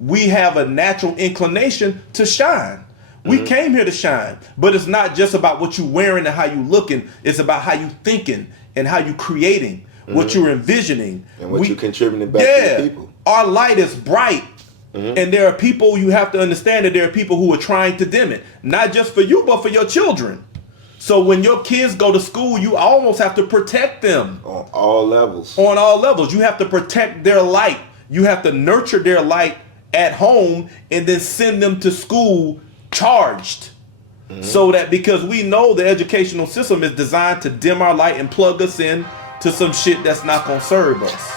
we have a natural inclination to shine. We came here to shine, but it's not just about what you're wearing and how you looking. It's about how you thinking and how you creating, what you're envisioning. And what you're contributing back to the people. Our light is bright. And there are people, you have to understand that there are people who are trying to dim it. Not just for you, but for your children. So when your kids go to school, you almost have to protect them. On all levels. On all levels. You have to protect their light. You have to nurture their light at home and then send them to school charged. So that, because we know the educational system is designed to dim our light and plug us in to some shit that's not going to serve us.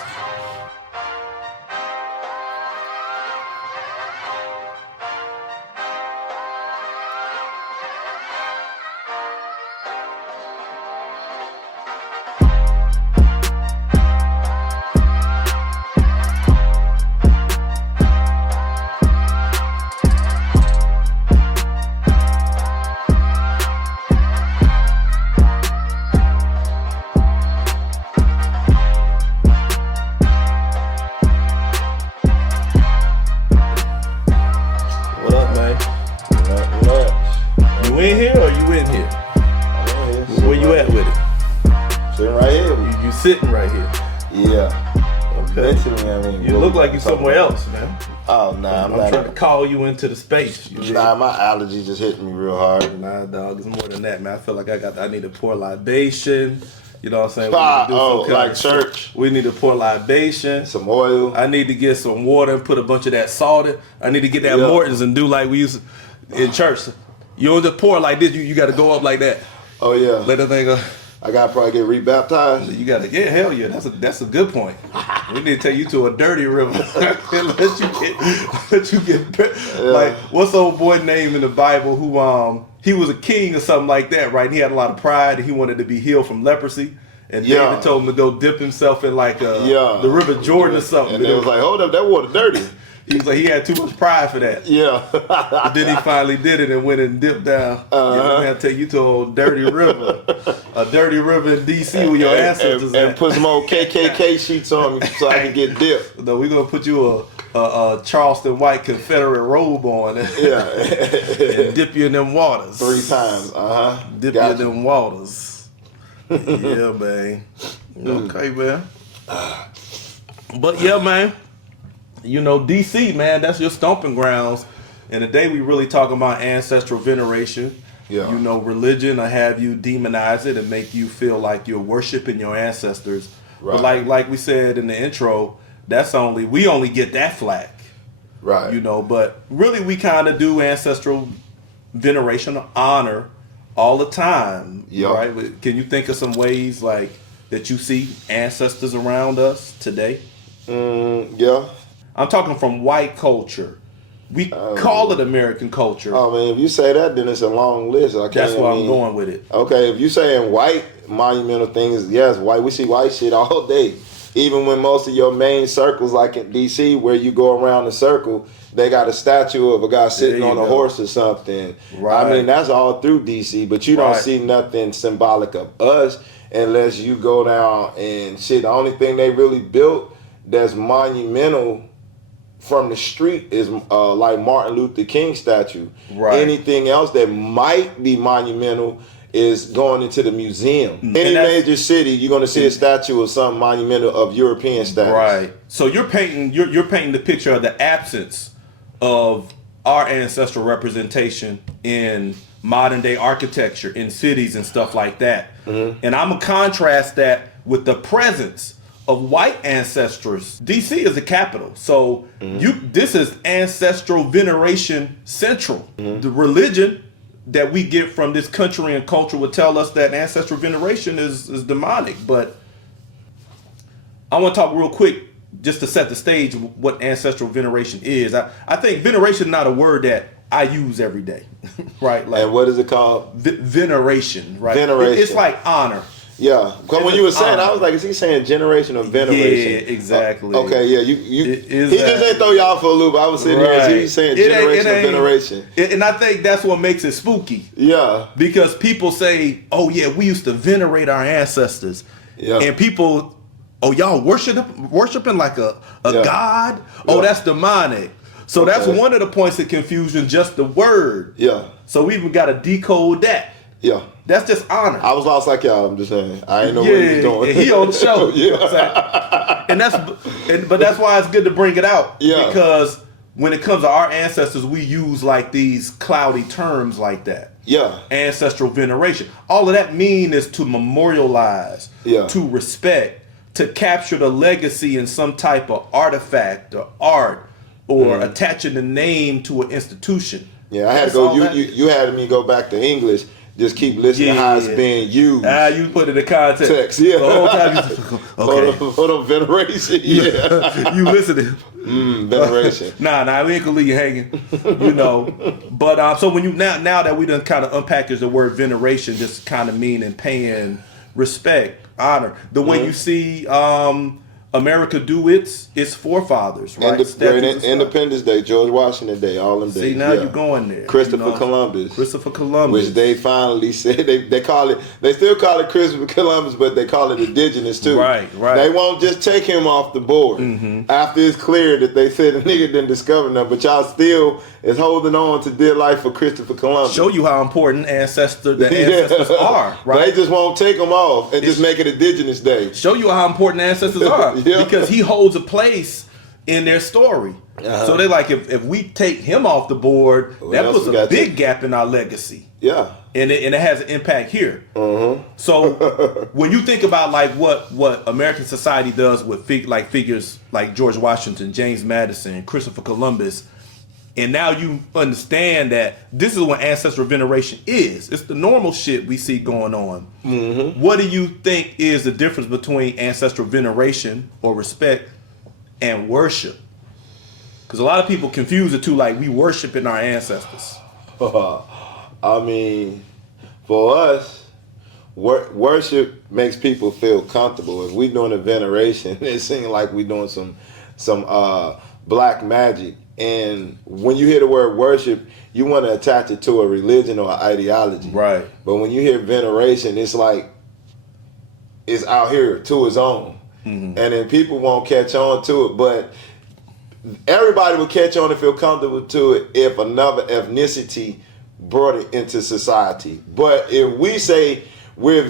Sitting right here. Yeah. Okay. Eventually, I mean, you look like you're somewhere else, man. Oh, nah, I'm trying to call you into the space. Nah, my allergies just hitting me real hard. Nah, dog, it's more than that, man. I feel like I need to pour libation. You know what I'm saying? Like church. We need to pour libation. Some oil. I need to get some water and put a bunch of that salt in. I need to get that Morton's and do like we used to in church. You don't just pour like this. You got to go up like that. Oh, yeah. Let the thing go. I gotta probably get rebaptized. You gotta, hell yeah, that's a good point. We need to take you to a dirty river and let you get like, what's old boy name in the Bible who he was a king or something like that, right? And he had a lot of pride and he wanted to be healed from leprosy. And David told him to go dip himself in like the River Jordan or something. And they was like, hold up, that water dirty. He was like, he had too much pride for that. Yeah. But then he finally did it and went and dipped down. I'll take you to a old dirty river. A dirty river in D.C. where your ancestors and put some old KKK sheets on me so I can get dipped. No, we're going to put you a Charleston white Confederate robe on and dip you in them waters. 3 times. Dip you in them waters. Yeah, man. Okay, man. But yeah, man. You know, DC, man, that's your stomping grounds. And today we really talking about ancestral veneration. Yeah. You know, religion will have you demonize it and make you feel like you're worshiping your ancestors. Right. But like we said in the intro, we only get that flack. Right. You know, but really we kind of do ancestral veneration or honor all the time. Yeah. Right? Can you think of some ways like that you see ancestors around us today? Yeah. I'm talking from white culture. We call it American culture. Oh man, if you say that, then it's a long list. That's why I'm going with it. Okay, if you saying white monumental things, yes, white. We see white shit all day. Even when most of your main circles, like in DC, where you go around the circle, they got a statue of a guy sitting on a horse or something. Right. I mean, that's all through DC, but you don't see nothing symbolic of us unless you go down and shit. The only thing they really built that's monumental from the street is like Martin Luther King statue. Right. Anything else that might be monumental is going into the museum. Any major city, you're going to see a statue of something monumental of European status. Right. So you're painting the picture of the absence of our ancestral representation in modern day architecture, in cities and stuff like that. Mm-hmm. And I'm going to contrast that with the presence of white ancestors. DC is the capital, so this is ancestral veneration central. The religion that we get from this country and culture would tell us that ancestral veneration is demonic. But I want to talk real quick just to set the stage of what ancestral veneration is. I think veneration is not a word that I use every day, right? Like, and what is it called? Veneration, right? Veneration. It's like honor. Yeah, because when you were saying, I was like, is he saying generation or veneration? Yeah, exactly. Okay, yeah, he just ain't throw y'all for a loop. I was sitting here, he's saying generation or veneration. And I think that's what makes it spooky. Yeah. Because people say, oh yeah, we used to venerate our ancestors. Yeah. And people, oh y'all worshiping like a god? Oh, that's demonic. So that's one of the points of confusion, just the word. Yeah. So we even got to decode that. Yeah. That's just honor. I was lost like y'all. I'm just saying. I didn't know what he was doing. Yeah, he on the show. Yeah. You know what I'm saying? But that's why it's good to bring it out. Yeah. Because when it comes to our ancestors, we use like these cloudy terms like that. Yeah. Ancestral veneration. All of that mean is to memorialize, to respect, to capture the legacy in some type of artifact or art, or attaching the name to an institution. Yeah, I had to go. You had me go back to English. Just keep listening to how it's being used. You put it in context. Text, yeah. The whole time you okay. Hold on, veneration. Yeah. You listening. Veneration. Nah, we ain't gonna leave you hanging. You know. But so when you now that we done kind of unpackaged the word veneration, just kind of meaning paying respect, honor. The way you see America do its forefathers, right? Independence Day, George Washington Day, all them days. See, now you're going there. Christopher Columbus. Which they finally said they call it. They still call it Christopher Columbus, but they call it indigenous too. Right. They won't just take him off the board after it's clear that they said the nigga didn't discover nothing. But y'all still is holding on to dear life for Christopher Columbus. Show you how important the ancestors are. Right. They just won't take them off and just make it Indigenous Day. Show you how important the ancestors are. Because he holds a place in their story. So they're like, if we take him off the board, that puts a big gap in our legacy. Yeah. And it has an impact here. So when you think about like what American society does with figures like George Washington, James Madison, Christopher Columbus, and now you understand that this is what ancestral veneration is. It's the normal shit we see going on. What do you think is the difference between ancestral veneration or respect and worship? Because a lot of people confuse the two, like we worshiping our ancestors. I mean, for us, worship makes people feel comfortable. If we're doing a veneration, it seems like we're doing some black magic. And when you hear the word worship, you want to attach it to a religion or an ideology. Right. But when you hear veneration, it's like it's out here to its own. And then people won't catch on to it. But everybody will catch on and feel comfortable to it if another ethnicity brought it into society. But if we say we're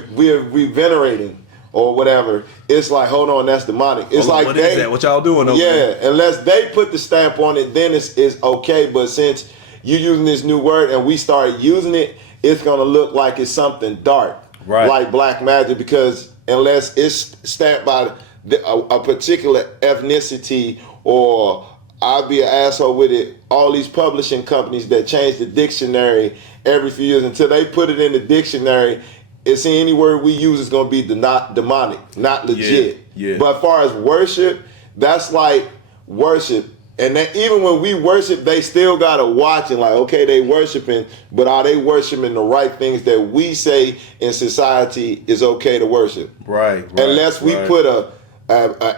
venerating or whatever, it's like, hold on, that's demonic. It's like what is that? What y'all doing over there? Yeah, unless they put the stamp on it, then it's okay. But since you're using this new word and we start using it, it's gonna look like it's something dark, right? Like black magic, because unless it's stamped by a particular ethnicity, or I'll be an asshole with it, all these publishing companies that change the dictionary every few years until they put it in the dictionary. It's any word we use is going to be not demonic, not legit. Yeah. But as far as worship, that's like worship. And then even when we worship, they still got to watch and like, okay, they worshiping, but are they worshiping the right things that we say in society is okay to worship? Right. Unless we put a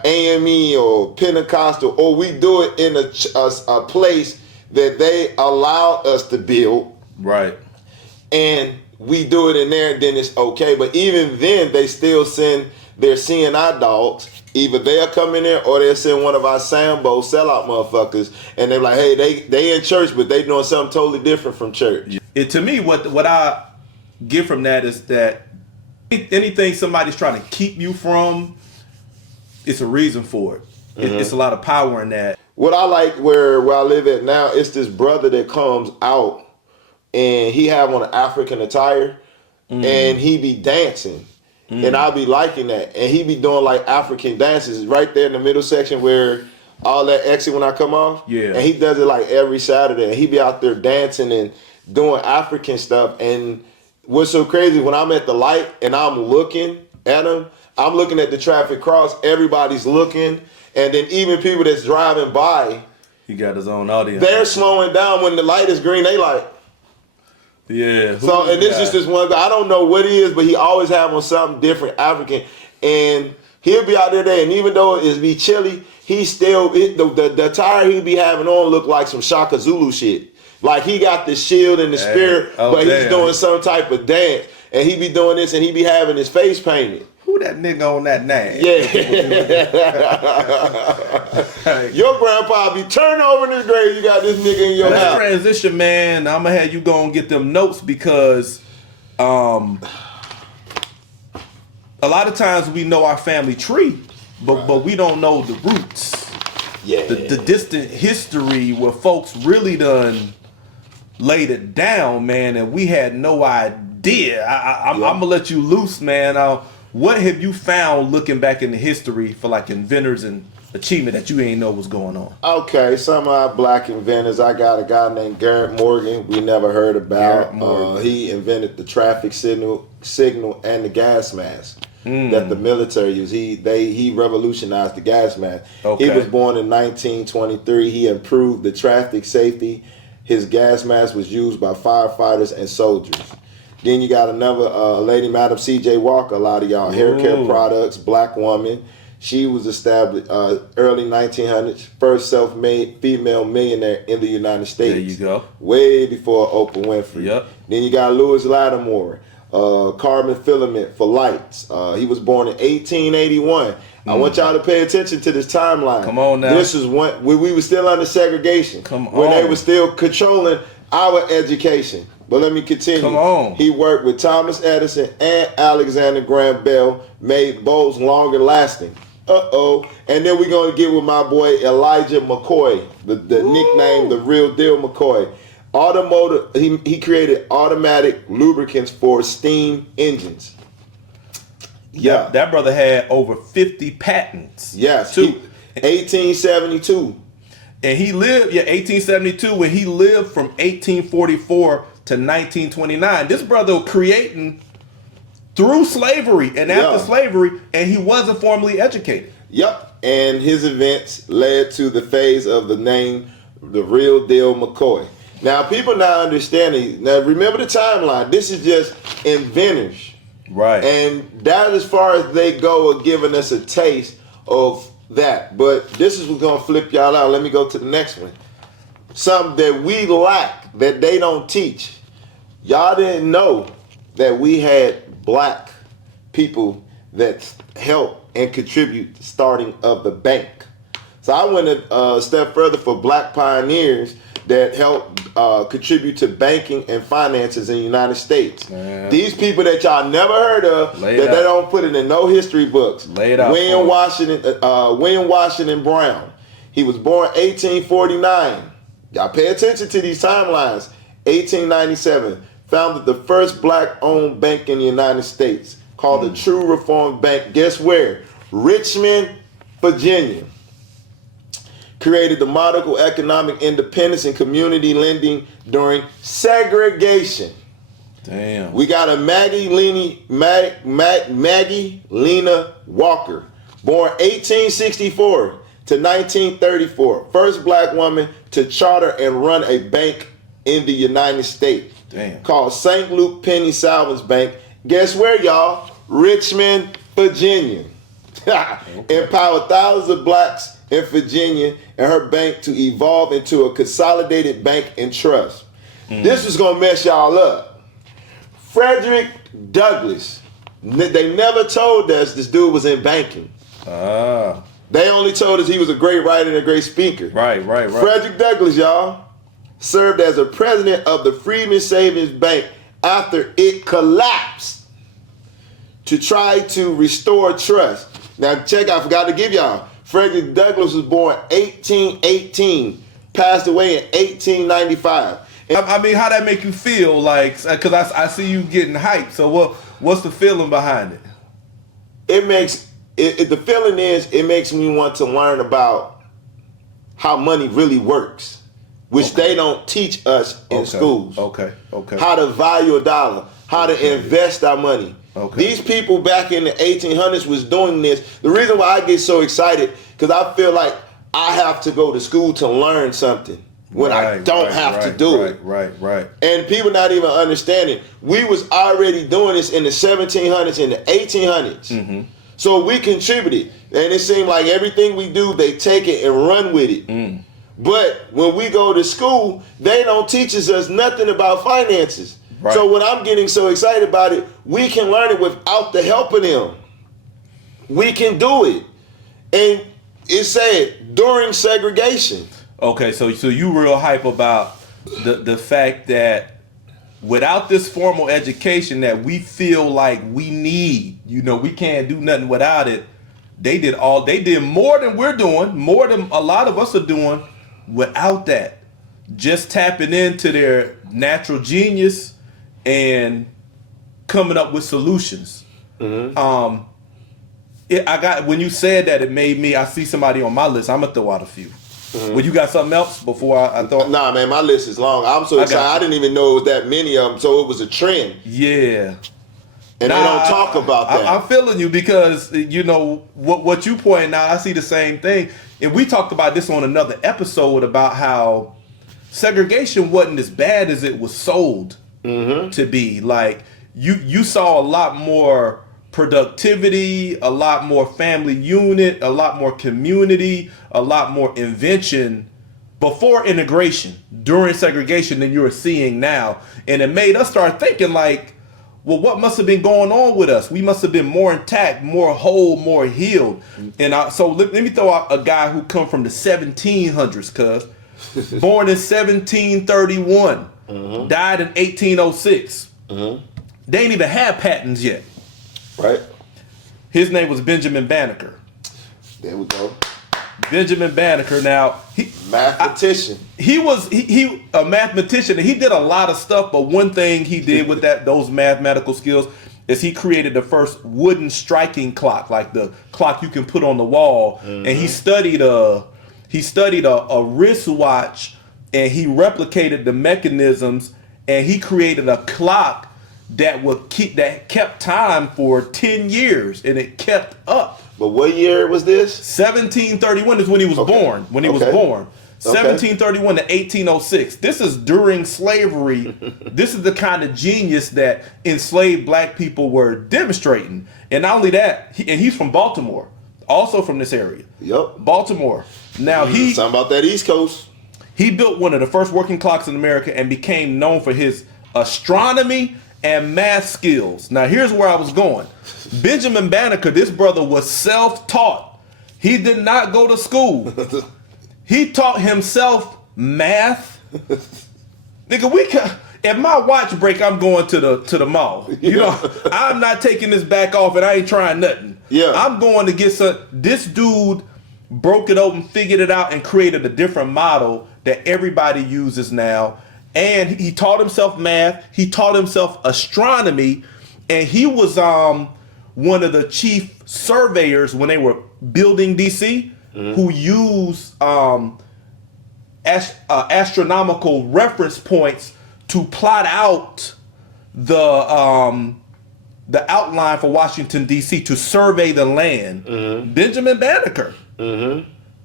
AME or Pentecostal, or we do it in a place that they allow us to build. Right. And we do it in there, then it's okay. But even then, they still send their CNI dogs. Either they'll come in there or they'll send one of our Sambo sellout motherfuckers. And they're like, hey, they in church, but they doing something totally different from church. To me, what I get from that is that anything somebody's trying to keep you from, it's a reason for it. It's a lot of power in that. What I like where I live at now, it's this brother that comes out and he have on an African attire and he be dancing. And I be liking that. And he be doing like African dances right there in the middle section where all that exit when I come off. Yeah. And he does it like every Saturday. And he be out there dancing and doing African stuff. And what's so crazy, when I'm at the light and I'm looking at him, I'm looking at the traffic cross, everybody's looking. And then even people that's driving by, he got his own audience. They're slowing down when the light is green. They like, yeah. So, and it's just this one guy. I don't know what he is, but he always have on something different, African. And he'll be out there, and even though it be chilly, he still, the attire he be having on look like some Shaka Zulu shit. Like he got the shield and the spear, but he's doing some type of dance. And he be doing this, and he be having his face painted. Who that nigga on that name? Yeah. Your grandpa be turning over in his grave. You got this nigga in your Let's house. transition, man. I'm gonna have you go and get them notes because a lot of times we know our family tree, but we don't know the roots. Yeah. The distant history where folks really done laid it down, man, and we had no idea. I'm gonna let you loose, man. What have you found looking back in the history for like inventors and achievement that you ain't know was going on? Okay, some of our black inventors. I got a guy named Garrett Morgan. We never heard about. He invented the traffic signal and the gas mask that the military used. He revolutionized the gas mask. Okay. He was born in 1923. He improved the traffic safety. His gas mask was used by firefighters and soldiers. Then you got another lady, Madam C.J. Walker. A lot of y'all hair care products, black woman. She was established early 1900s, first self-made female millionaire in the United States. There you go. Way before Oprah Winfrey. Yep. Then you got Louis Lattimore, carbon filament for lights. He was born in 1881. I want y'all to pay attention to this timeline. Come on now. This is when we were still under segregation. Come when they on. were still controlling our education. But let me continue. Come on. He worked with Thomas Edison and Alexander Graham Bell, made bulbs longer lasting. And then we're going to get with my boy Elijah McCoy, the nickname, the real deal McCoy. Automotive. He created automatic lubricants for steam engines. Yeah. That brother had over 50 patents. Yes. Too. 1872. And he lived, 1872, when he lived from 1844 to 1929. This brother creating through slavery and after slavery, and he wasn't formally educated. Yep. And his events led to the phase of the name, the real deal McCoy. Now, people now understanding. Now, remember the timeline. This is just inventors. Right. And that, as far as they go, are giving us a taste of that. But this is what's going to flip y'all out. Let me go to the next one. Something that we lack, that they don't teach. Y'all didn't know that we had black people that help and contribute to starting of the bank. So I went a step further for black pioneers that help contribute to banking and finances in the United States. Man. These people that y'all never heard of, Lay that it they out. don't put it in no history books. Lay it out William for Washington Brown. He was born 1849. Y'all pay attention to these timelines. 1897. Founded the first black-owned bank in the United States, called the True Reform Bank. Guess where? Richmond, Virginia. Created the model of economic independence and community lending during segregation. Damn. We got a Maggie Lena Walker, born 1864 to 1934. First black woman to charter and run a bank in the United States. Damn. Called St. Luke Penny Salvage Bank. Guess where, y'all? Richmond, Virginia. Empowered thousands of blacks in Virginia and her bank to evolve into a consolidated bank and trust. This is gonna mess y'all up. Frederick Douglass. They never told us this dude was in banking. They only told us he was a great writer and a great speaker. Right. Frederick Douglass, y'all, served as a president of the Freedmen Savings Bank after it collapsed to try to restore trust. Now check out, I forgot to give y'all. Frederick Douglass was born 1818, passed away in 1895. I mean, how that make you feel? Like, because I see you getting hyped. So what's the feeling behind it? It makes the feeling is it makes me want to learn about how money really works, which they don't teach us in schools. Okay. How to value a dollar, how to invest our money. Okay. These people back in the 1800s was doing this. The reason why I get so excited, because I feel like I have to go to school to learn something when I don't have to do it. Right. And people not even understanding. We was already doing this in the 1700s and the 1800s. Mm-hmm. So we contributed. And it seemed like everything we do, they take it and run with it. But when we go to school, they don't teach us nothing about finances. Right. So when I'm getting so excited about it, we can learn it without the help of them. We can do it. And it said during segregation. Okay, so you real hype about the fact that without this formal education that we feel like we need, we can't do nothing without it. They did more than we're doing, more than a lot of us are doing without that. Just tapping into their natural genius and coming up with solutions. Mm-hmm. When you said that, it made me. I see somebody on my list. I'm gonna throw out a few. Mm-hmm. Well, you got something else before I thought? Nah, man, my list is long. I'm so excited. I didn't even know it was that many of them. So it was a trend. Yeah. And they don't talk about that. I'm feeling you because what you point out. I see the same thing, and we talked about this on another episode about how segregation wasn't as bad as it was sold to be. Like you saw a lot more productivity, a lot more family unit, a lot more community, a lot more invention before integration, during segregation than you're seeing now. And it made us start thinking like, well, what must have been going on with us? We must have been more intact, more whole, more healed. And so let me throw out a guy who come from the 1700s, born in 1731, died in 1806. They ain't even had patents yet. Right. His name was Benjamin Banneker. There we go. Benjamin Banneker. Now, mathematician. He was a mathematician, and he did a lot of stuff. But one thing he did with those mathematical skills is he created the first wooden striking clock, like the clock you can put on the wall. And he studied a wristwatch, and he replicated the mechanisms, and he created a clock that kept time for 10 years, and it kept up. But what year was this? 1731 is when he was born. When he was born. 1731 to 1806. This is during slavery. This is the kind of genius that enslaved black people were demonstrating. And not only that, he's from Baltimore, also from this area. Yep. Baltimore. Now something about that East Coast. He built one of the first working clocks in America and became known for his astronomy and math skills. Now here's where I was going. Benjamin Banneker, this brother was self-taught. He did not go to school. He taught himself math. Nigga, at my watch break, I'm going to the mall. I'm not taking this back off, and I ain't trying nothing. Yeah. I'm going to get some. This dude broke it open, figured it out, and created a different model that everybody uses now. And he taught himself math. He taught himself astronomy, and he was one of the chief surveyors when they were building DC, who used astronomical reference points to plot out the outline for Washington DC, to survey the land. Benjamin Banneker.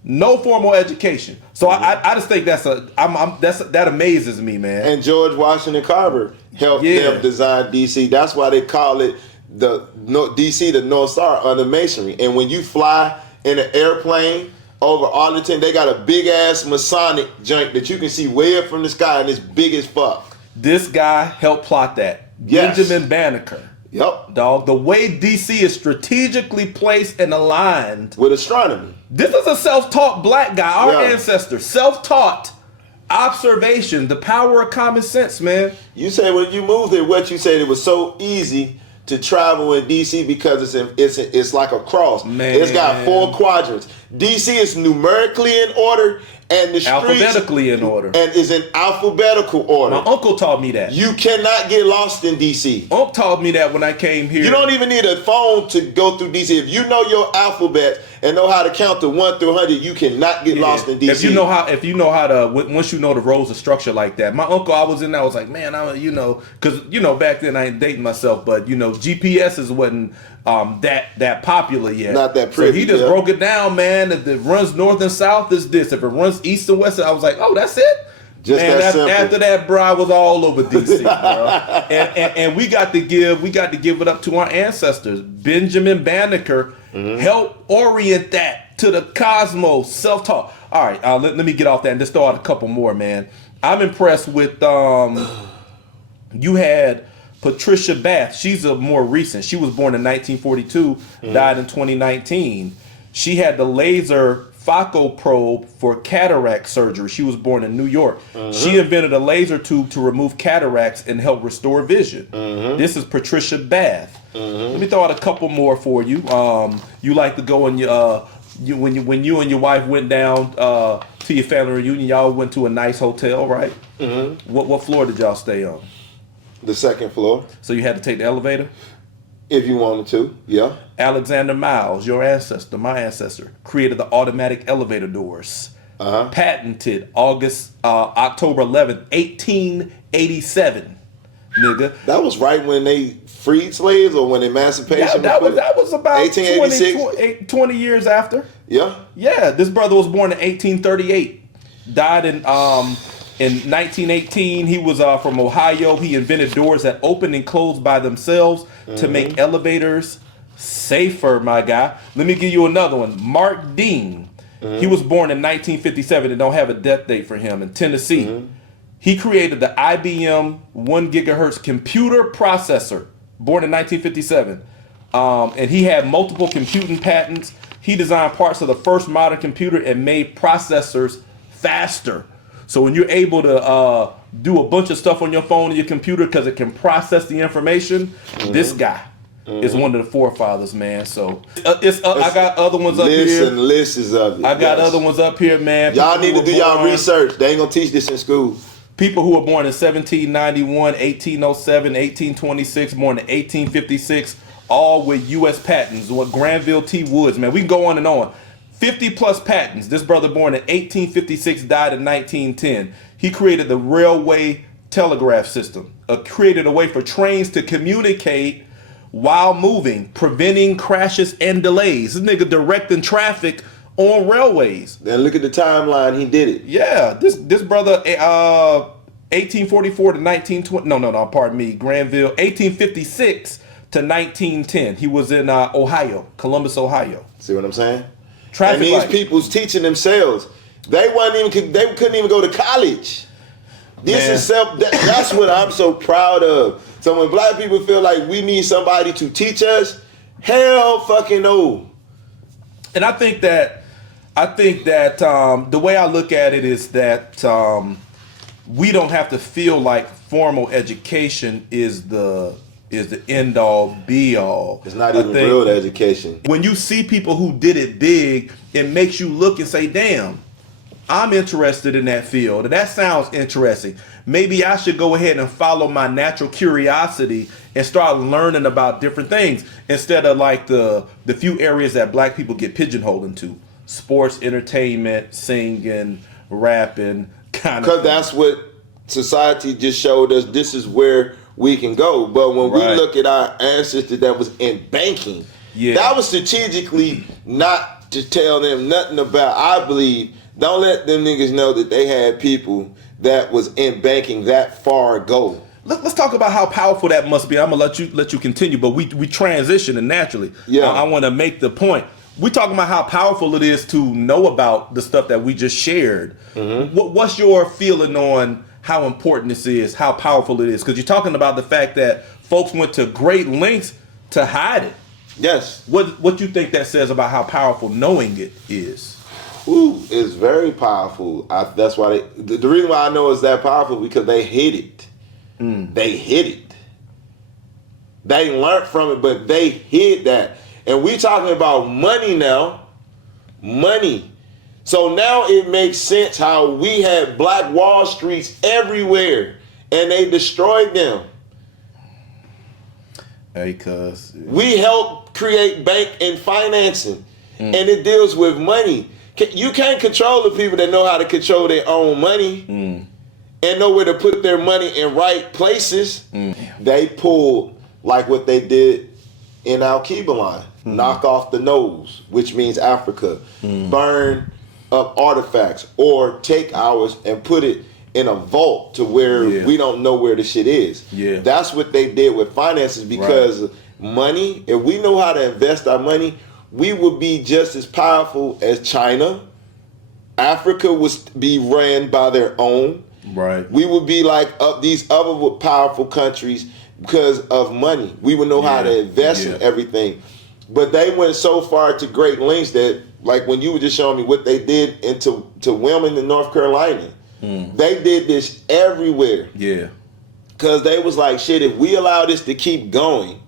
No formal education. So I just think that amazes me, man. And George Washington Carver helped them design DC. That's why they call it DC, the North Star under masonry. And when you fly in an airplane over Arlington, they got a big ass Masonic joint that you can see way up from the sky, and it's big as fuck. This guy helped plot that. Yes. Benjamin Banneker. Yep. Dog, the way DC is strategically placed and aligned with astronomy. This is a self-taught black guy, our ancestor, self-taught, observation, the power of common sense, man. You say when you moved there, what you said, it was so easy to travel in DC because it's like a cross. Man. It's got 4 quadrants. DC is numerically in order, and the streets alphabetically in order, and is in alphabetical order. My uncle taught me that. You cannot get lost in DC. Uncle taught me that when I came here. You don't even need a phone to go through DC. If you know your alphabet and know how to count to 1 through 100, you cannot get lost in DC. If you know how to, once you know the rows of structure like that. My uncle, I was in there, I was like, man, because back then I ain't dating myself, but GPSs wasn't that popular yet. Not that pretty. So he just broke it down, man. If it runs north and south, is this. If it runs east and west, I was like, oh, that's it. Just man, that simple. After that, bro, I was all over DC, bro. and we got to give it up to our ancestors. Benjamin Banneker helped orient that to the cosmos, self-taught. All right, let me get off that and just throw out a couple more, man. I'm impressed with you had Patricia Bath, she's a more recent. She was born in 1942, died in 2019. She had the laser phaco probe for cataract surgery. She was born in New York. She invented a laser tube to remove cataracts and help restore vision. This is Patricia Bath. Let me throw out a couple more for you. You like to go in your when you and your wife went down to your family reunion, y'all went to a nice hotel, right? What floor did y'all stay on? The second floor. So you had to take the elevator? If you wanted to, yeah. Alexander Miles, your ancestor, my ancestor, created the automatic elevator doors. Patented October 11th, 1887. Nigga. That was right when they freed slaves or when emancipation That was about 1886? 20 years after. Yeah. Yeah, this brother was born in 1838. Died in 1918. He was from Ohio. He invented doors that opened and closed by themselves to make elevators safer, my guy. Let me give you another one. Mark Dean. He was born in 1957 and don't have a death date for him, in Tennessee. He created the IBM 1 gigahertz computer processor, born in 1957. And he had multiple computing patents. He designed parts of the first modern computer and made processors faster. So when you're able to do a bunch of stuff on your phone and your computer because it can process the information, this guy is one of the forefathers, man. So I got other ones up here. Lists of it. I got other ones up here, man. Y'all need to do y'all research. They ain't gonna teach this in school. People who were born in 1791, 1807, 1826, born in 1856, all with U.S. patents. What Granville T. Woods, man. We can go on and on. 50 plus patents. This brother born in 1856, died in 1910. He created the railway telegraph system. Created a way for trains to communicate while moving, preventing crashes and delays. This nigga directing traffic on railways. Then look at the timeline. He did it. Yeah, this brother, 1844 to 1920. No, pardon me. Granville, 1856 to 1910. He was in Ohio, Columbus, Ohio. See what I'm saying? Traffic and these light. people's teaching themselves. They couldn't even go to college. This Man. that's what I'm so proud of. So when black people feel like we need somebody to teach us, hell fucking no. And I think that the way I look at it is that we don't have to feel like formal education is the end all be all. It's not even real education. When you see people who did it big, it makes you look and say, damn, I'm interested in that field. That sounds interesting. Maybe I should go ahead and follow my natural curiosity and start learning about different things instead of like the few areas that black people get pigeonholed into. Sports, entertainment, singing, rapping, kind of. Because that's what society just showed us. This is where we can go. But when we look at our ancestors that was in banking, that was strategically not to tell them nothing about, I believe, don't let them niggas know that they had people that was in banking that far ago. Let's talk about how powerful that must be. I'm gonna let you continue, but we transition and naturally. Yeah, I want to make the point. We're talking about how powerful it is to know about the stuff that we just shared. What's your feeling on how important this is, how powerful it is? Because you're talking about the fact that folks went to great lengths to hide it. Yes. What you think that says about how powerful knowing it is? Ooh, it's very powerful. That's why the reason why I know it's that powerful because they hid it. They hid it. They learned from it, but they hid that. And we talking about money now. Money. So now it makes sense how we had Black Wall Streets everywhere and they destroyed them. Hey, cuz. We helped create bank and financing. And it deals with money. You can't control the people that know how to control their own money and know where to put their money in right places. They pulled like what they did in Al-Qibalan. Knock off the nose, which means Africa. Burn up artifacts or take ours and put it in a vault to where we don't know where the shit is. That's what they did with finances because money, if we know how to invest our money, we would be just as powerful as China. Africa would be ran by their own. We would be like these other powerful countries because of money. We would know how to invest in everything. But they went so far to great lengths that, like when you were just showing me what they did to women in North Carolina, they did this everywhere. Yeah. Because they was like, shit, if we allow this to keep going,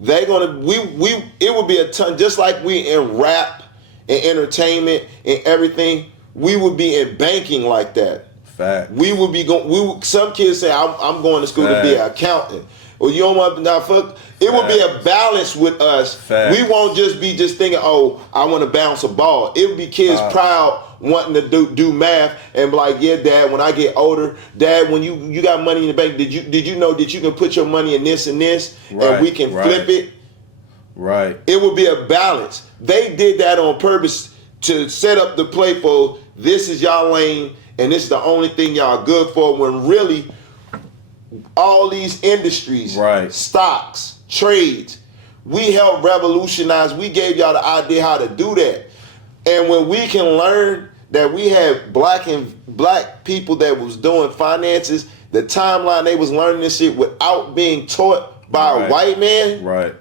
it would be a ton, just like we in rap and entertainment and everything, we would be in banking like that. Fact. We would be going. Some kids say, "I'm going to school to be an accountant." Well, you don't want to now fuck. It would be a balance with us. Fact. We won't just be thinking, "Oh, I want to bounce a ball." It would be kids proud wanting to do math and be like, "Yeah, Dad. When I get older, Dad, when you got money in the bank, did you know that you can put your money in this and this, and we can flip it?" Right. It would be a balance. They did that on purpose to set up the play for this is y'all lane. And this is the only thing y'all good for, when really all these industries, stocks, trades, we helped revolutionize. We gave y'all the idea how to do that. And when we can learn that we had black people that was doing finances, the timeline they was learning this shit without being taught by a white man. Right.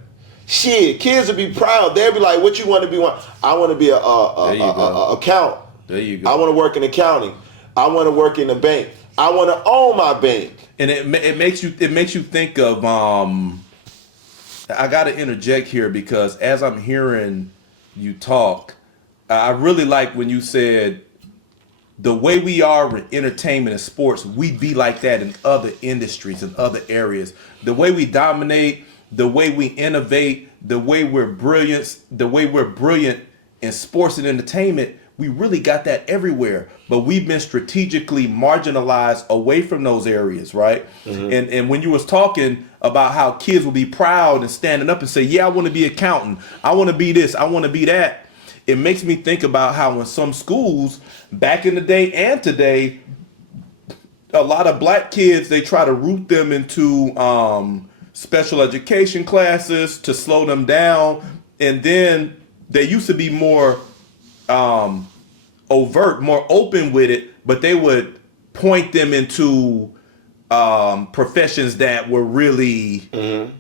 Shit, kids would be proud. They'd be like, "What you want to be? I want to be a accountant. There you go. I want to work in accounting. I want to work in the bank. I want to own my bank." And it makes you think of I got to interject here, because as I'm hearing you talk, I really like when you said the way we are in entertainment and sports, we be like that in other industries and other areas. The way we dominate, the way we innovate, the way we're brilliant in sports and entertainment, we really got that everywhere, but we've been strategically marginalized away from those areas, right? And when you was talking about how kids will be proud and standing up and say, "Yeah, I want to be an accountant. I want to be this. I want to be that." It makes me think about how in some schools back in the day and today, a lot of black kids, they try to root them into special education classes to slow them down, and then they used to be more overt, more open with it, but they would point them into professions that were really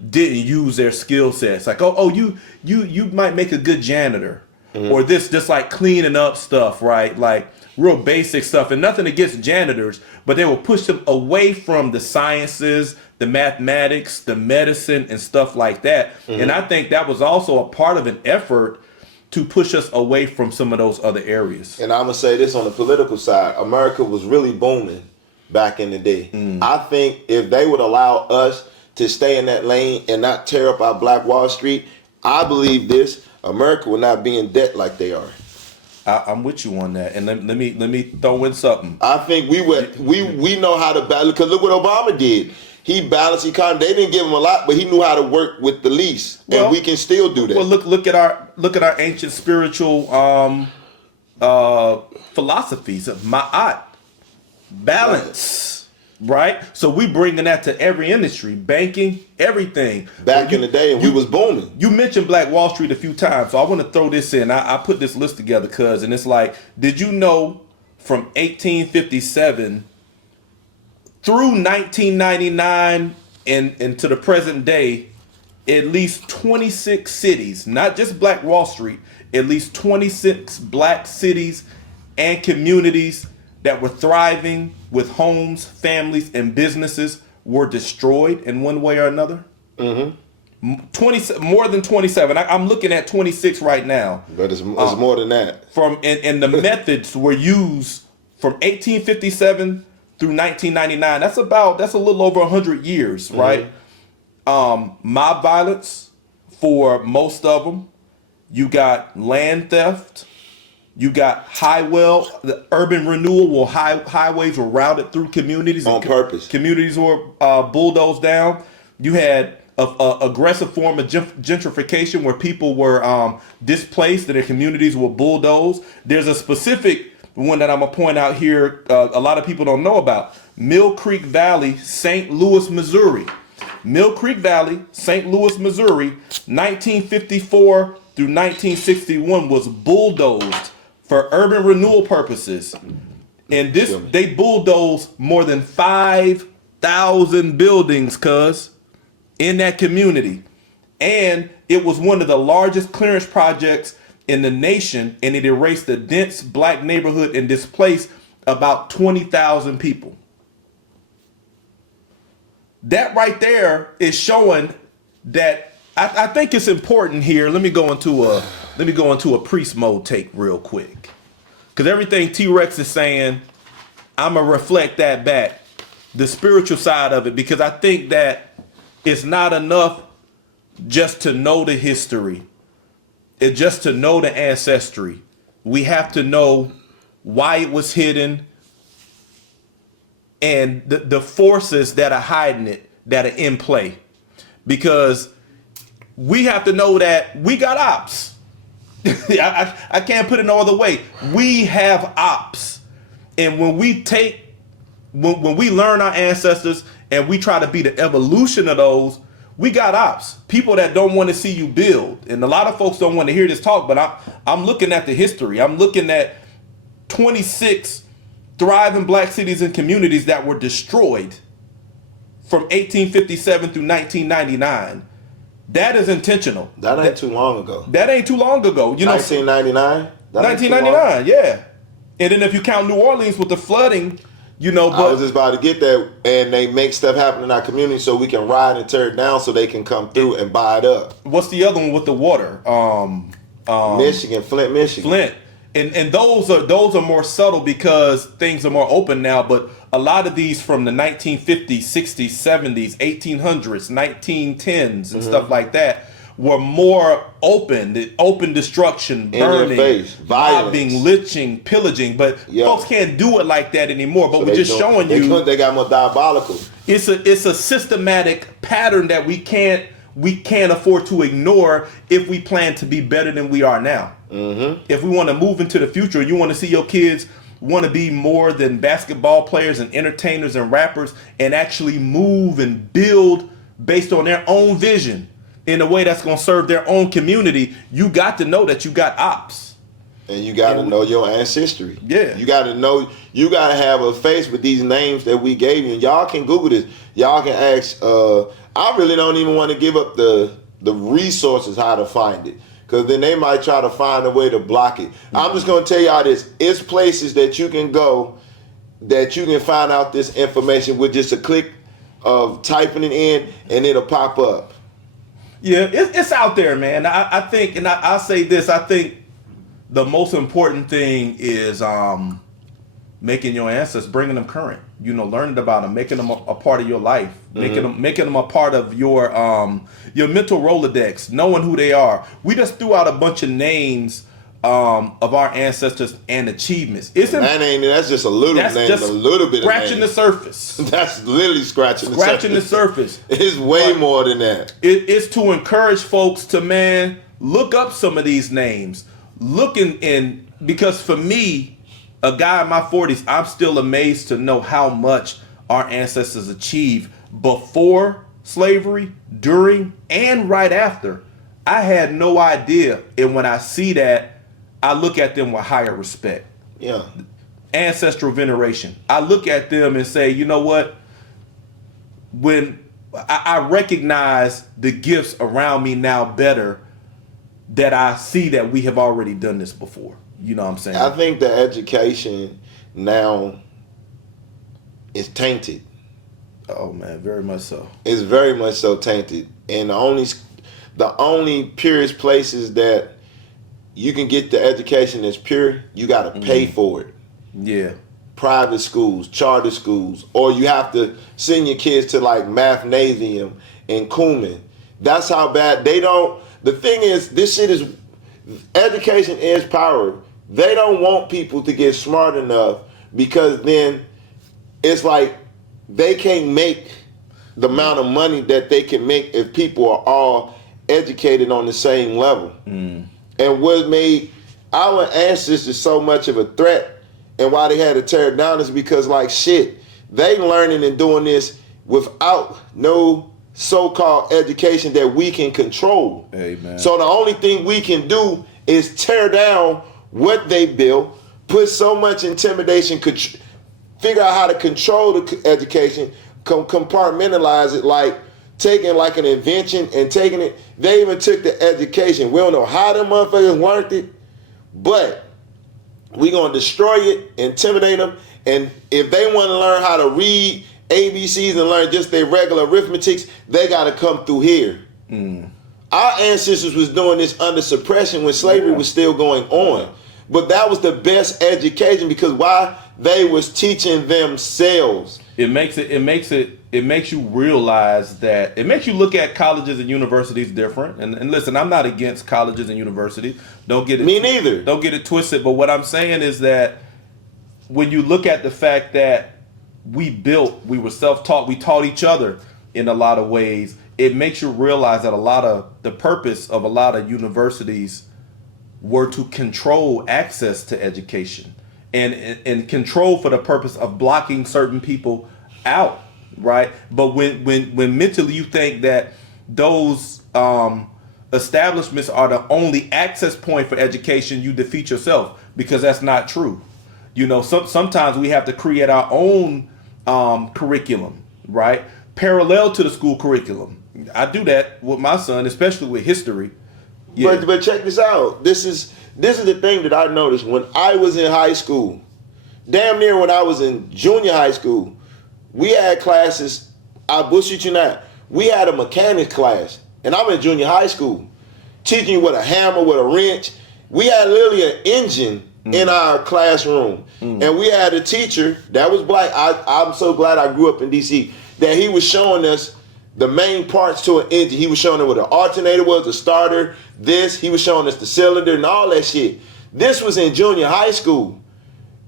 didn't use their skill sets. Like, you might make a good janitor, or this just like cleaning up stuff, right? Like real basic stuff, and nothing against janitors, but they will push them away from the sciences, the mathematics, the medicine, and stuff like that. And I think that was also a part of an effort to push us away from some of those other areas. And I'm going to say this on the political side. America was really booming back in the day. I think if they would allow us to stay in that lane and not tear up our Black Wall Street, I believe this, America will not be in debt like they are. I'm with you on that. And let me throw in something. I think we know how to balance, because look what Obama did. He balanced the economy. They didn't give him a lot, but he knew how to work with the least, and we can still do that. Well, look at our ancient spiritual philosophies of ma'at, balance, right? So we bringing that to every industry, banking, everything. Back in the day, and we was booming. You mentioned Black Wall Street a few times, so I want to throw this in. I put this list together, and it's like, did you know from 1857 through 1999 and to the present day, at least 26 cities, not just Black Wall Street, at least 26 black cities and communities that were thriving with homes, families, and businesses were destroyed in one way or another? 20, more than 27. I'm looking at 26 right now. But it's more than that. And the methods were used from 1857 through 1999. That's a little over 100 years, right? Mob violence for most of them. You got land theft. You got the urban renewal, where highways were routed through communities on purpose. Communities were bulldozed down. You had a aggressive form of gentrification, where people were displaced and their communities were bulldozed. There's a specific one that I'm gonna point out here, a lot of people don't know about. Mill Creek Valley, St. Louis, Missouri. Mill Creek Valley, St. Louis, Missouri, 1954 through 1961 was bulldozed for urban renewal purposes. And they bulldozed more than 5,000 buildings, in that community. And it was one of the largest clearance projects in the nation, and it erased a dense black neighborhood and displaced about 20,000 people. That right there is showing that I think it's important here. Let me go into a priest mode take real quick, because everything T-Rex is saying, I'm gonna reflect that back, the spiritual side of it, because I think that it's not enough just to know the history, it's just to know the ancestry. We have to know why it was hidden and the forces that are hiding it, that are in play, because we have to know that we got ops. I can't put it no other way. We have ops. And when we learn our ancestors and we try to be the evolution of those, we got ops. People that don't want to see you build. And a lot of folks don't want to hear this talk, but I'm looking at the history. I'm looking at 26 thriving black cities and communities that were destroyed from 1857 through 1999. That is intentional. That ain't too long ago. That ain't too long ago. You know, 1999? 1999, yeah. And then if you count New Orleans with the flooding, you know, but I was just about to get there, and they make stuff happen in our community so we can ride and tear it down so they can come through and buy it up. What's the other one with the water? Michigan, Flint, Michigan. Flint. And those are more subtle because things are more open now, but a lot of these from the 1950s, 60s, 70s, 1800s, 1910s and stuff like that were more open. The open destruction, burning, robbing, lynching, pillaging, but folks can't do it like that anymore. But so we're just showing you they got more diabolical. It's a systematic pattern that we can't afford to ignore if we plan to be better than we are now. If we want to move into the future, you want to see your kids want to be more than basketball players and entertainers and rappers, and actually move and build based on their own vision in a way that's going to serve their own community. You got to know that you got ops. And you got to know your ancestry. Yeah. You got to know, you got to have a face with these names that we gave you. And y'all can Google this. Y'all can ask, I really don't even want to give up the resources how to find it, because then they might try to find a way to block it. I'm just going to tell y'all this. It's places that you can go that you can find out this information with just a click of typing it in, and it'll pop up. Yeah, it's out there, man. I think, and I'll say this, I think the most important thing is making your ancestors, bringing them current. You know, learning about them, making them a part of your life, making them a part of your mental Rolodex, knowing who they are. We just threw out a bunch of names of our ancestors and achievements. That's just a little name, a little bit scratching the surface. That's literally scratching the surface. It's way more than that. It's to encourage folks to, man, look up some of these names. Because for me, a guy in my 40s, I'm still amazed to know how much our ancestors achieved before slavery, during, and right after. I had no idea. And when I see that, I look at them with higher respect. Yeah. Ancestral veneration. I look at them and say, you know what? When I recognize the gifts around me now better, that I see that we have already done this before. You know what I'm saying? I think the education now is tainted. Oh man, very much so. It's very much so tainted. And the only purest places that you can get the education that's pure, you got to pay for it. Yeah. Private schools, charter schools, or you have to send your kids to like Mathnasium in Cumin. That's how bad they don't. The thing is, this shit is, education is power. They don't want people to get smart enough, because then it's like they can't make the amount of money that they can make if people are all educated on the same level. And what made our ancestors so much of a threat and why they had to tear it down is because, like, shit, they learning and doing this without no so-called education that we can control. Amen. So the only thing we can do is tear down what they built, put so much intimidation, figure out how to control the education, compartmentalize it, like taking like an invention and taking it. They even took the education. We don't know how them motherfuckers learned it, but we gonna destroy it, intimidate them, and if they want to learn how to read ABCs and learn just their regular arithmetics, they gotta come through here. Our ancestors was doing this under suppression when slavery was still going on. But that was the best education because why? They was teaching themselves. It makes you realize that it makes you look at colleges and universities different. And listen, I'm not against colleges and universities. Don't get it. Me neither. Don't get it twisted. But what I'm saying is that when you look at the fact that we were self-taught, we taught each other in a lot of ways, it makes you realize that a lot of the purpose of a lot of universities were to control access to education and control for the purpose of blocking certain people out, right? But when mentally you think that those establishments are the only access point for education, you defeat yourself because that's not true. You know, sometimes we have to create our own curriculum, right? Parallel to the school curriculum. I do that with my son, especially with history. Yeah. But check this out. This is the thing that I noticed when I was in high school. Damn near when I was in junior high school, we had classes. I bullshit you not. We had a mechanics class, and I'm in junior high school, teaching you with a hammer, with a wrench. We had literally an engine in our classroom, and we had a teacher that was black. I'm so glad I grew up in DC that he was showing us the main parts to an engine. He was showing us what an alternator was, the starter, this. He was showing us the cylinder and all that shit. This was in junior high school.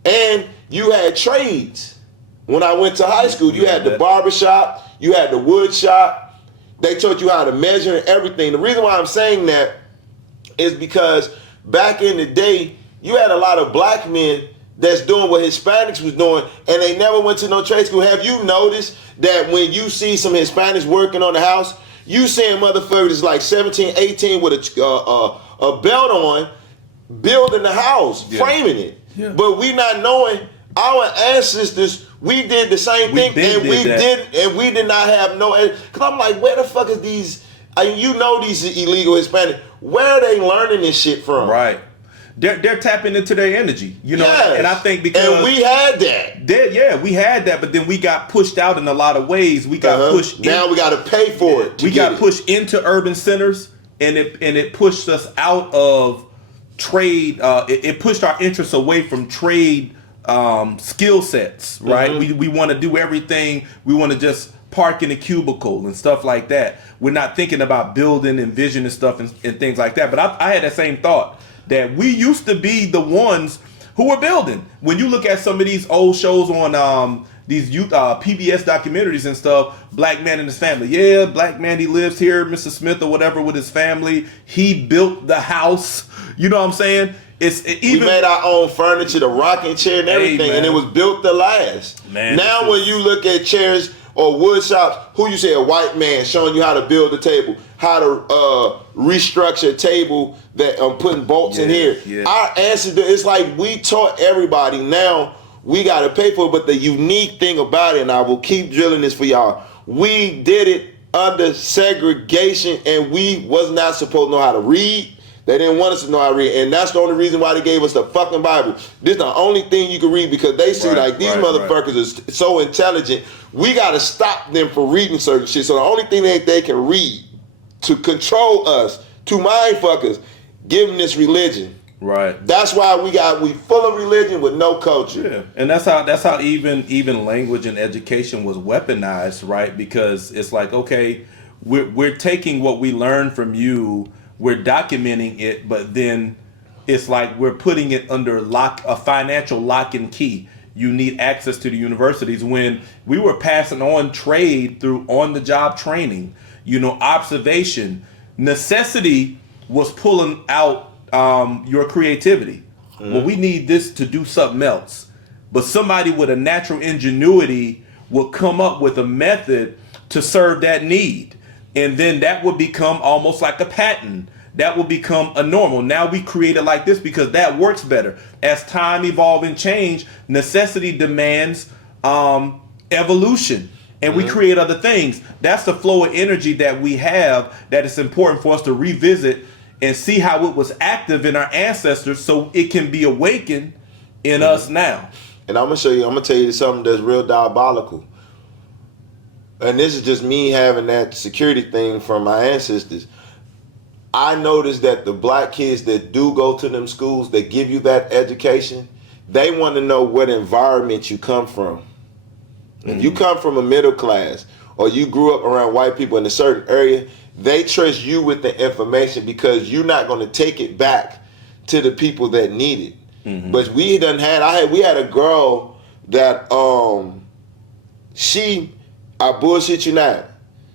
And you had trades. When I went to high school, you had the barber shop, you had the wood shop. They taught you how to measure and everything. The reason why I'm saying that is because back in the day, you had a lot of black men that's doing what Hispanics was doing, and they never went to no trade school. Have you noticed that when you see some Hispanics working on the house, you seeing motherfuckers like 17, 18 with a belt on, building the house, framing it. Yeah. But we not knowing our ancestors, we did the same thing, and we did not have no. Because I'm like, where the fuck is these? You know, these illegal Hispanics. Where are they learning this shit from? Right. They're tapping into their energy, you know, and I think because and we had that. We had that, but then we got pushed out in a lot of ways. We got pushed. Now we got to pay for it. We got pushed into urban centers, and it pushed us out of trade. It pushed our interests away from trade skill sets, right? We want to do everything. We want to just park in a cubicle and stuff like that. We're not thinking about building and vision and stuff and things like that. But I had that same thought. That we used to be the ones who were building. When you look at some of these old shows on these youth PBS documentaries and stuff, Black Man and His Family. Yeah, black man, he lives here, Mr. Smith or whatever with his family. He built the house. You know what I'm saying? We made our own furniture, the rocking chair and everything, and it was built to last. Man, now when you look at chairs or wood shops, who you say a white man showing you how to build a table, how to restructure a table that putting bolts in here. Yeah. Our ancestors, it's like we taught everybody. Now we got to pay for it. But the unique thing about it, and I will keep drilling this for y'all, we did it under segregation, and we was not supposed to know how to read. They didn't want us to know how to read, and that's the only reason why they gave us the fucking Bible. This is the only thing you can read because they see these motherfuckers are so intelligent. We got to stop them from reading certain shit. So the only thing they can read to control us, to mind fuckers, give them this religion. Right. That's why we full of religion with no culture. Yeah, and that's how even language and education was weaponized, right? Because it's like, okay, we're taking what we learned from you. We're documenting it, but then it's like we're putting it under a financial lock and key. You need access to the universities when we were passing on trade through on-the-job training, observation. Necessity was pulling out your creativity. Well, we need this to do something else. But somebody with a natural ingenuity will come up with a method to serve that need. And then that would become almost like a pattern. That will become a normal. Now we create it like this because that works better. As time evolve and change, necessity demands evolution. and we create other things. That's the flow of energy that we have, that it's important for us to revisit and see how it was active in our ancestors so it can be awakened in us now. And I'm gonna tell you something that's real diabolical. And this is just me having that security thing from my ancestors. I noticed that the black kids that do go to them schools that give you that education, they want to know what environment you come from. If you come from a middle class or you grew up around white people in a certain area, they trust you with the information because you're not going to take it back to the people that need it. But we had a girl that I bullshit you not.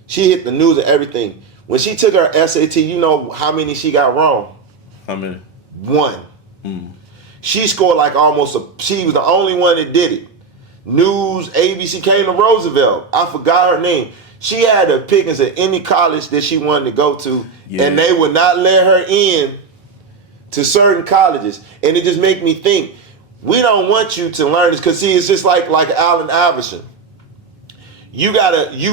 She hit the news and everything. When she took her SAT, you know how many she got wrong? How many? 1. She scored like she was the only one that did it. News, ABC, came to Roosevelt. I forgot her name. She had the pickings at any college that she wanted to go to, and they would not let her in to certain colleges. And it just make me think, we don't want you to learn this, because see, it's just like Allen Iverson. You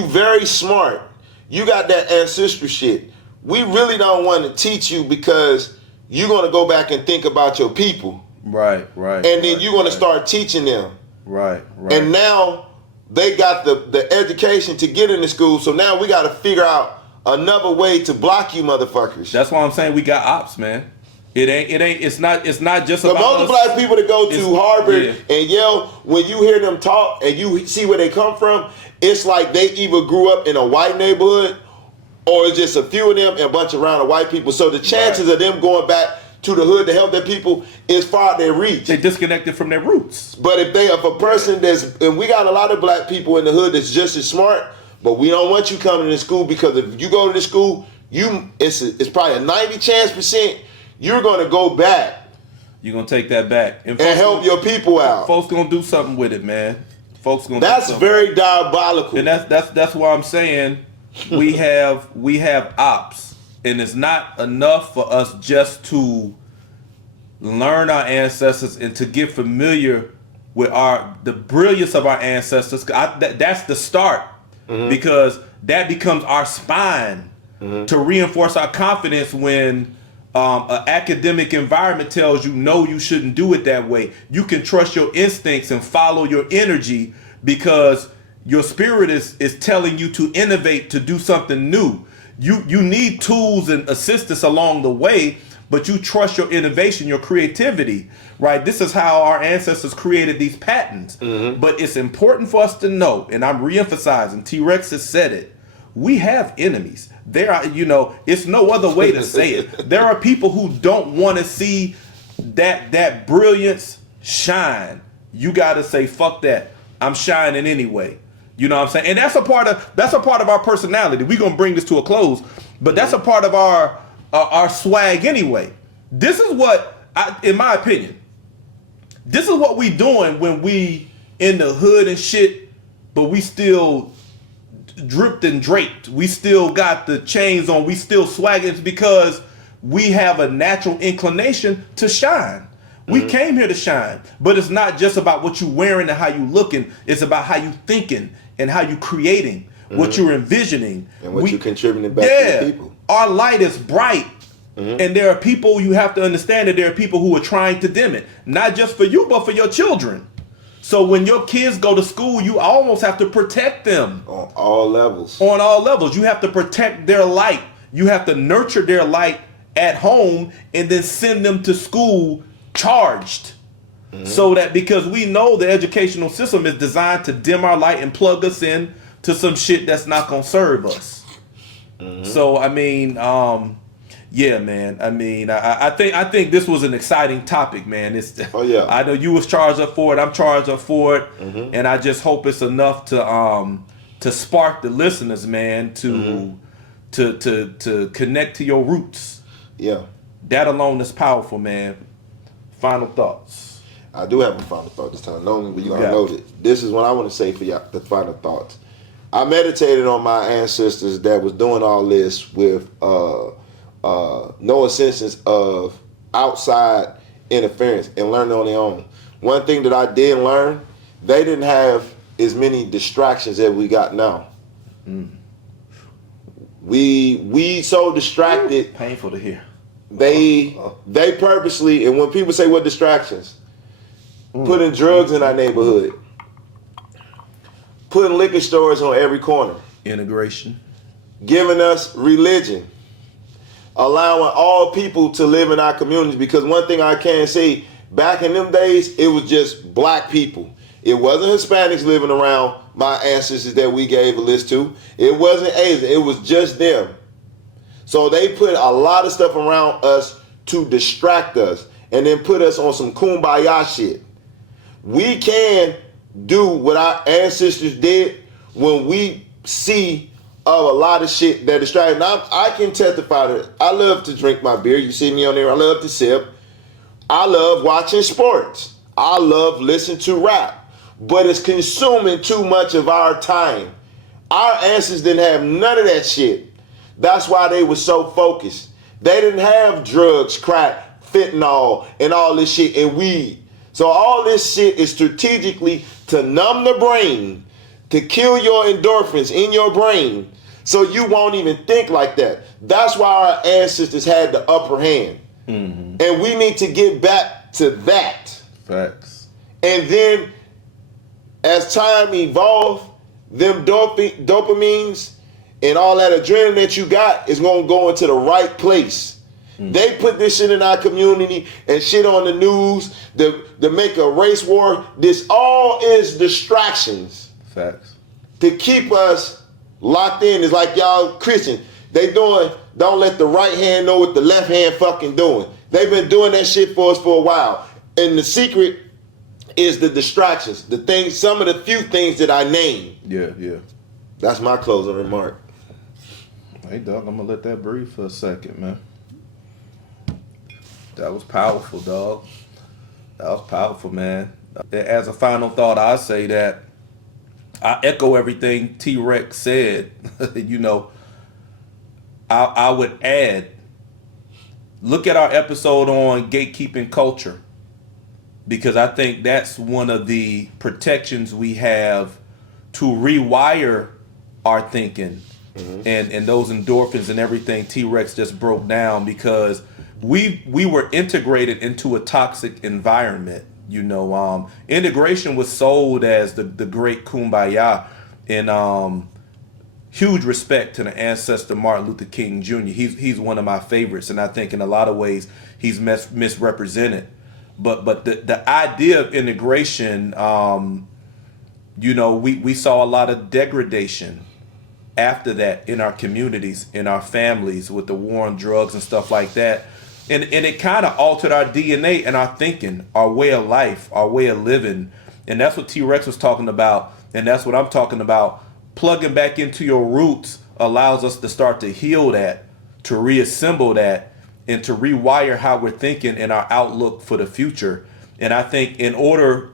very smart. You got that ancestral shit. We really don't want to teach you because you're going to go back and think about your people. Right. And then you're going to start teaching them. Right. And now they got the education to get into school, so now we got to figure out another way to block you motherfuckers. That's why I'm saying we got ops, man. It's not just about most black people that go to Harvard and Yale, when you hear them talk and you see where they come from, it's like they either grew up in a white neighborhood or it's just a few of them and a bunch of random white people. So the chances of them going back to the hood to help their people is far their reach. They disconnected from their roots. But if a person and we got a lot of black people in the hood that's just as smart, but we don't want you coming to school, because if you go to the school, it's probably a 90% you're going to go back. You're going to take that back. And help your people out. Folks going to do something with it, man. That's very diabolical. And that's why I'm saying we have ops. And it's not enough for us just to learn our ancestors and to get familiar with the brilliance of our ancestors. That's the start, because that becomes our spine to reinforce our confidence when an academic environment tells you, no, you shouldn't do it that way. You can trust your instincts and follow your energy because your spirit is telling you to innovate, to do something new. You need tools and assistance along the way, but you trust your innovation, your creativity, right? This is how our ancestors created these patterns. But it's important for us to know, and I'm reemphasizing, T-Rex has said it, we have enemies. There are, it's no other way to say it. There are people who don't want to see that brilliance shine. You got to say, fuck that. I'm shining anyway. You know what I'm saying? And that's a part of our personality. We're going to bring this to a close, but that's a part of our swag anyway. This is what, in my opinion, this is what we doing when we in the hood and shit, but we still dripped and draped. We still got the chains on. We still swagging. It's because we have a natural inclination to shine. We came here to shine, but it's not just about what you wearing and how you looking. It's about how you thinking and how you creating, what you're envisioning. And what you're contributing back to the people. Our light is bright. And there are people, you have to understand that there are people who are trying to dim it. Not just for you, but for your children. So when your kids go to school, you almost have to protect them. On all levels. On all levels. You have to protect their light. You have to nurture their light at home and then send them to school charged. So that, because we know the educational system is designed to dim our light and plug us in to some shit that's not going to serve us. So, I mean, yeah, man. I mean, I think this was an exciting topic, man. I know you was charged up for it. I'm charged up for it, and I just hope it's enough to spark the listeners, man, to connect to your roots. Yeah, that alone is powerful, man. Final thoughts. I do have a final thought this time. Normally, you unload it. This is what I want to say for y'all. The final thoughts. I meditated on my ancestors that was doing all this with no assistance of outside interference and learning on their own. One thing that I did learn, they didn't have as many distractions as we got now. We so distracted. Painful to hear. They purposely, and when people say what distractions, putting drugs in our neighborhood, putting liquor stores on every corner, Integration. giving us religion, allowing all people to live in our communities. Because one thing I can say, back in them days, it was just black people. It wasn't Hispanics living around my ancestors that we gave a list to. It wasn't Asian. It was just them. So they put a lot of stuff around us to distract us and then put us on some kumbaya shit. We can do what our ancestors did when we see of a lot of shit that distracts. Now, I can testify to it. I love to drink my beer. You see me on there. I love to sip. I love watching sports. I love listening to rap. But it's consuming too much of our time. Our ancestors didn't have none of that shit. That's why they were so focused. They didn't have drugs, crack, fentanyl, and all this shit, and weed. So all this shit is strategically to numb the brain, to kill your endorphins in your brain, so you won't even think like that. That's why our ancestors had the upper hand. And we need to get back to that. Facts. And then, as time evolves, them dopamines and all that adrenaline that you got is going to go into the right place. They put this shit in our community and shit on the news to make a race war. This all is distractions. Facts. To keep us locked in. It's like y'all Christian. They doing, don't let the right hand know what the left hand fucking doing. They've been doing that shit for us for a while. And the secret is the distractions. The things, some of the few things that I named. Yeah. That's my closing remark. Hey, dog, I'm going to let that breathe for a second, man. That was powerful, dog. That was powerful, man. As a final thought, I say that I echo everything T-Rex said. I would add, look at our episode on gatekeeping culture, because I think that's one of the protections we have to rewire our thinking and those endorphins and everything T-Rex just broke down, because we were integrated into a toxic environment. Integration was sold as the great kumbaya, and huge respect to the ancestor Martin Luther King Jr. He's one of my favorites, and I think in a lot of ways he's misrepresented. But the idea of integration, we saw a lot of degradation after that in our communities, in our families, with the war on drugs and stuff like that. And it kind of altered our DNA and our thinking, our way of life, our way of living. And that's what T-Rex was talking about. And that's what I'm talking about. Plugging back into your roots allows us to start to heal that, to reassemble that, and to rewire how we're thinking and our outlook for the future. And I think in order,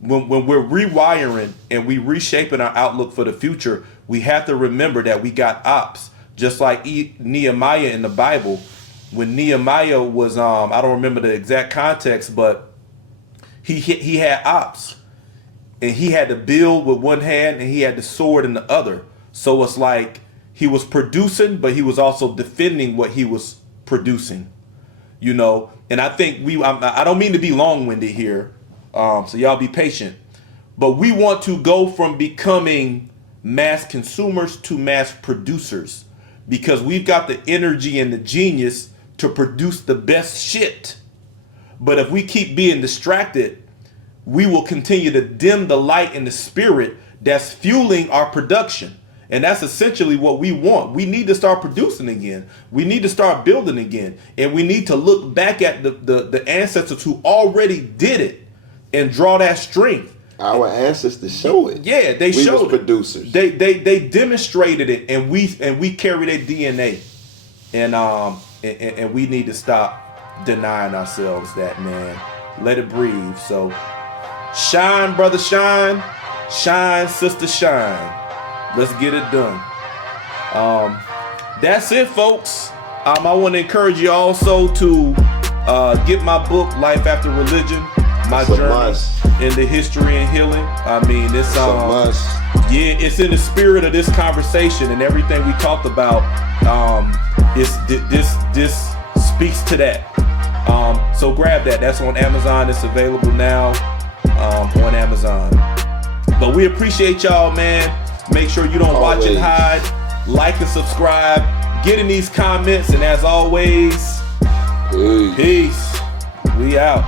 when we're rewiring and we reshaping our outlook for the future, we have to remember that we got ops, just like Nehemiah in the Bible. When Nehemiah was, I don't remember the exact context, but he had ops, and he had to build with one hand and he had the sword in the other. So it's like he was producing, but he was also defending what he was producing, And I think I don't mean to be long-winded here, so y'all be patient, but we want to go from becoming mass consumers to mass producers, because we've got the energy and the genius to produce the best shit. But if we keep being distracted, we will continue to dim the light in the spirit that's fueling our production. And that's essentially what we want. We need to start producing again. We need to start building again. And we need to look back at the ancestors who already did it and draw that strength. Our ancestors show it. Yeah, they showed it. Producers. They demonstrated it, and we carry their DNA. And we need to stop denying ourselves that, man. Let it breathe. So shine, brother, shine. Shine, sister, shine. Let's get it done. That's it, folks. I want to encourage you also to get my book, Life After Religion. my It's a journey must. into history and healing. I mean, it's a must. yeah, it's in the spirit of this conversation and everything we talked about. This speaks to that. So grab that. That's on Amazon. It's available now on Amazon. But we appreciate y'all, man. Make sure you don't watch and hide. Like and subscribe. Get in these comments. And as always, peace. We out.